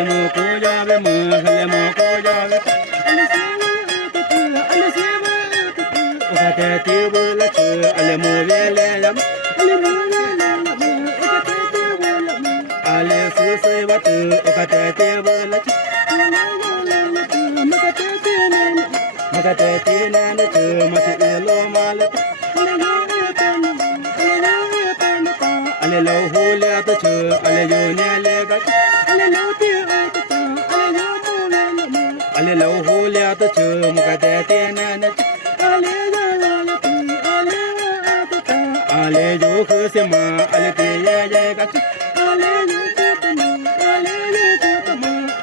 ale mo ko ya be mo ale mo ko ya be o ka te ti bu la chu ale mo be le ya ale su se ba tu o ka te ti bu la chu ma ka te ti na na chu ma chi lo ma le ale lo hu le ta chu ale yo ne le ga ale lo hu le ta chu ma ka te ti na na ale yo khu se ma ale te ye ye ga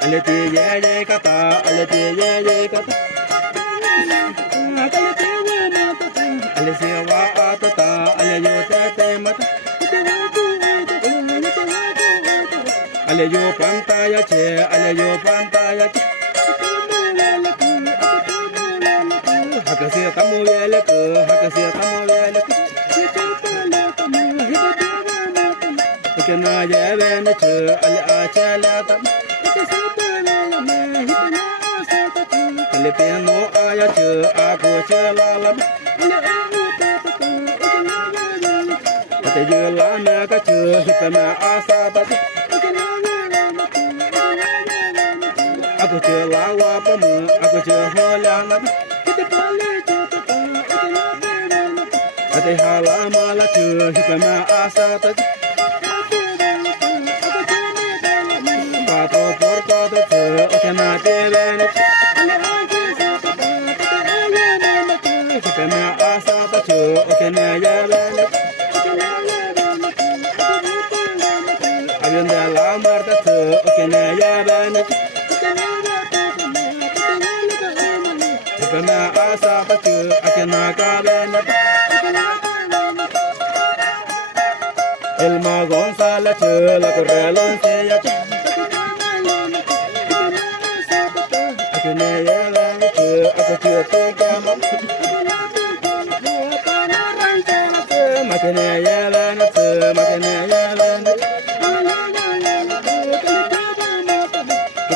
ale te ye ye ka ta ale te ye ye ka ta ale se wa ta ta ale yo te te ma ta ale yo pantalla che ale yo pantalla che hakase tamu yele ko hakase tamu yele ko kana ye be na che ale a che la ta ale pe no aya che a ko che la la ate yo la na ka che hita na asa ta aku che la wa pa mu aku che ho la na ate ha la ma la che hita na asa ta pa to por to de che o che na te ve ne hita na asa ta che o che na ya ve ne avienda la marta che o che na ya ve ne kana asa pachu akena kabena el magón sala chu la correlon se ya chu akena ya la chu akachu to kama makena ya la na chu makena ya la na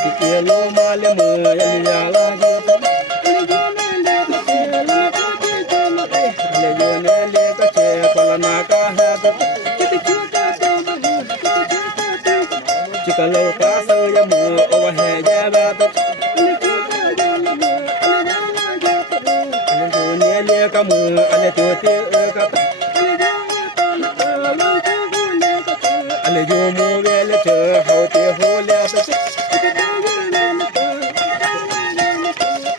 kiti lo male mo ya ya la kalau pasa ya mo o he ya ba ta ale jo ne le ka mo ale jo te ka ale jo mo ve le che ho te ho le ta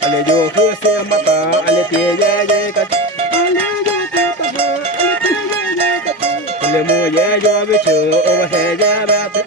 ale jo khu se mata ale te ya ya ka ale mo ya jo be che o he ya ba ta